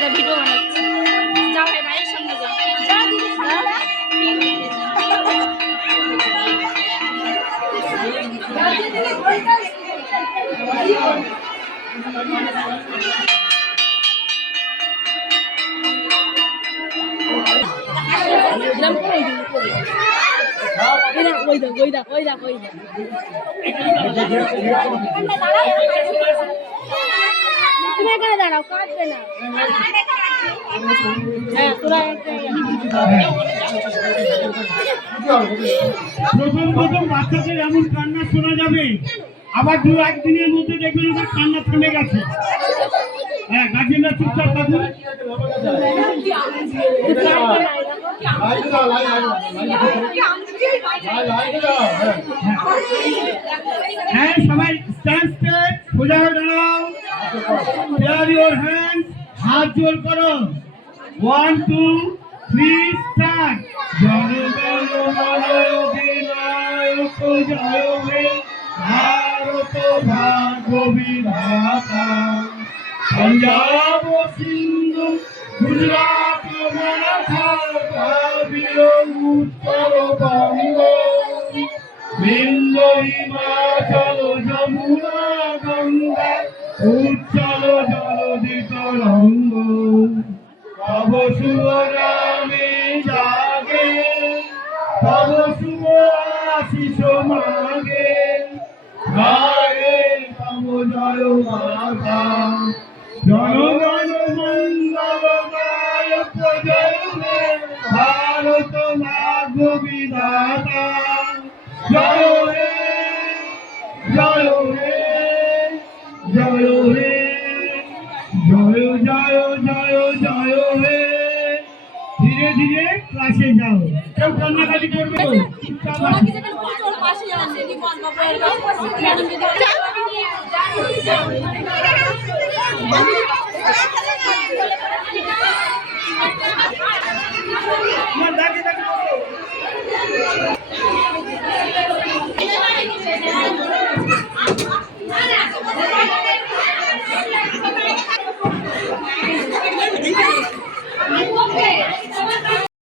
এটা ভিডিও বানাচ্ছি। যা ভাই ভাইয়ের সামনে যা। তুমি এখানে দাঁড়াও, কাটবে না। হ্যাঁ, তোরা প্রথম বাচ্চাদের এমন কান্না শোনা যাবে, আবার 2-1 দিনের মধ্যে দেখবেন ওদের কান্না থেমে গেছে। হ্যাঁ, গার্জেনরা চুপচাপ থাকুন। হ্যাঁ, সবাই স্ট্যান্ড সোজা হয়ে দাঁড়াও। ক্লিয়ার ইওর হ্যান্ড, হাত জোর করো। 1 2 3 স্টার্ট। জনগণ মন অধিনায়ক জয় হে ভারত ভাগ্য বিধাতা। पंजाब सिंधु गुजरात मराठा द्राविड़ उत्तर बंग बिंदु हिमाचल जमुना गंगा उच्चल जलधि तरंग तब शुभ नामे जागे तब शुभ आशीष मागे गाए तब जय माता জনগণ মঙ্গলদায়ক জয় হে ভারত ভাগ্য বিধাতা। জয় হে জয় হে জয় হে জয় জয় জয় জয় হে। ধীরে ধীরে ক্লাসে যাও, কেউ কান্নাকাটি করবে না।